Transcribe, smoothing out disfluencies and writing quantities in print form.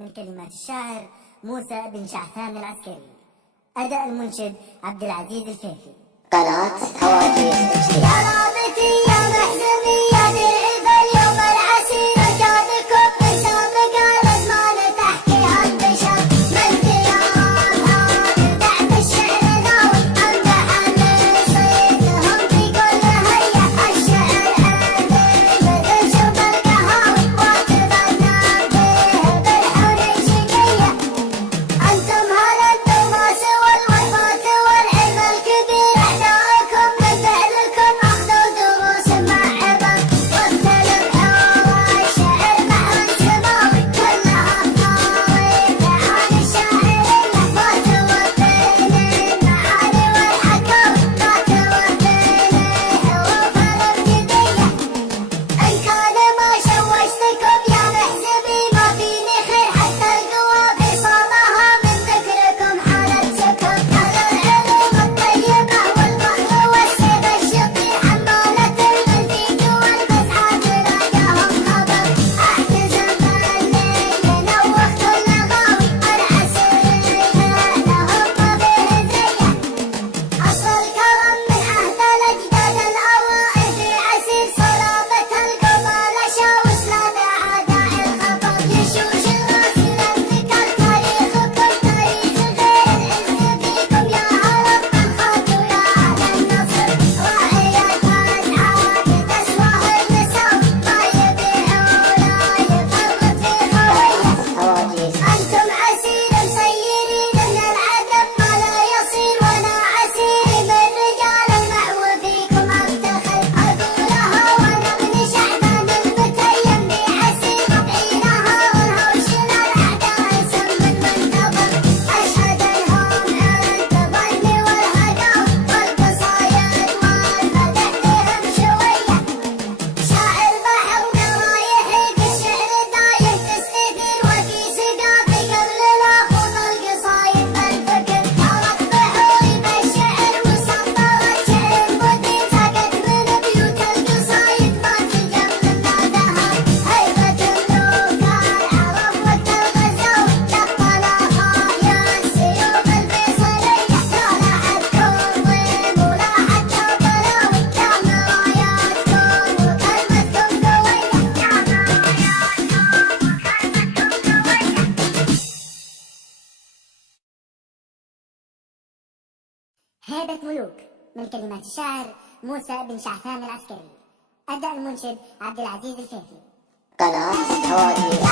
من كلمات الشاعر موسى بن شعثان العسكري. أداء المنشد عبد العزيز الفيفي. قناة هواجيس اجتماعي. يا رابطي يا محزني يا درعي باليوم العسير جادكم مسابقة الأزمان تحكي هالبشر من ديارها بدعت الشعر ناوي أمدح نصيتهم في كل هيئة الشعر عندي مثل شوف القهاوي واتغنى به بالحريشية. أنتم هل الدماس والوفاة والعلم الكبير أعداءكم من فعلكم أخذوا دروس مع عبر واختلف حوار الشعر بحر سماوي كلها طارت عن الشاعرية فاتوا بين المعاني والحكاوي فاتوا بين حروف الابتدية. إن كان ما شوشتكم يا محزبي ما فيني خير حتى القوى في صامها من ذكركم حالة سكر. على العلوم الطيبة والبحر والسيف الشطير حمالة الملفيك والمسعى تلاقاهم خبر. أحتزم الليل ينوخ كل غاوي العسيرية لهم ما فيه زيه. أصل الكرم من عهد الأجداد الأوائل في عسير صلابة القمر شاوس لا بأعداء الخطر. يشوش الراس للذكر تاريخكم تاريخ غير العز فيكم يا هرب الخط ويا أهل النصر. راعية أسعاد تسواه المساوي ما يبيع ولا يفرط في خويه. هواجيس أنتم عسير مسيرين من العدم ما لا يصير وأنا عسيري من رجال المعو فيكم أفتخر. أقولها وأنا من شعبان المتيم بعسير ربعينها والهوش للأعداء سم المنتظر. أشهد لهم عند ظني والهداوي والقصايد والمدح فيهم شوية. شاعر بحر نرايحك الشعر دايح تستثير وفي سقافي قبل لا خوض القصايد بالفكر. طارت بحوري بالشعر وسطرت شعر مثير سقت من بيوت القصايد ما تجمل نادها. هيبة الملوك العرب وقت الغزاوي لطلها يا السيوف الفيصلية. طلعت كرم ولاحت كربلاوي يا مراياتكم وكلمتكم قوية. يا مراياتكم وكلمتكم قوية. هيبة ملوك من كلمات الشاعر موسى بن شعثان العسكري. أداء المنشد عبد العزيز الفيفي. قناة هواجيس